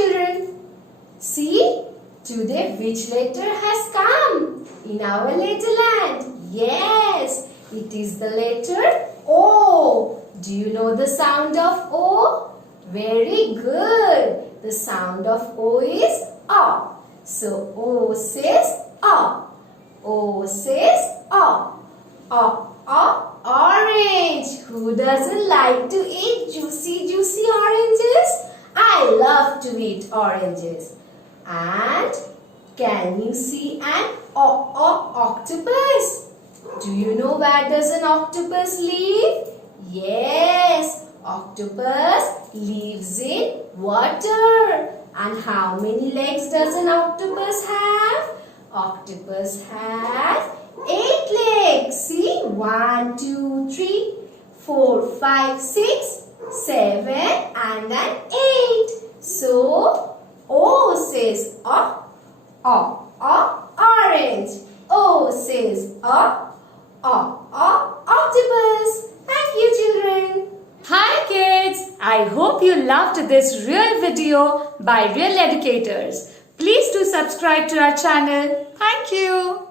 children. See, today which letter has come in our letter land? Yes, it is the letter O. Do you know the sound of O? Very good. The sound of O is O. So O says O. O says O. O, orange. Who doesn't like to eat juicy oranges? I love to eat oranges. And can you see an octopus? Do you know where does an octopus live? Yes, octopus lives in water. And how many legs does an octopus have? Octopus has 8 legs. See, 1, 2, 3, 4, 5, 6, 7 and then 8. So, O says orange. O says octopus. Thank you, children. Hi kids, I hope you loved this real video by Real Educators. Please do subscribe to our channel. Thank you.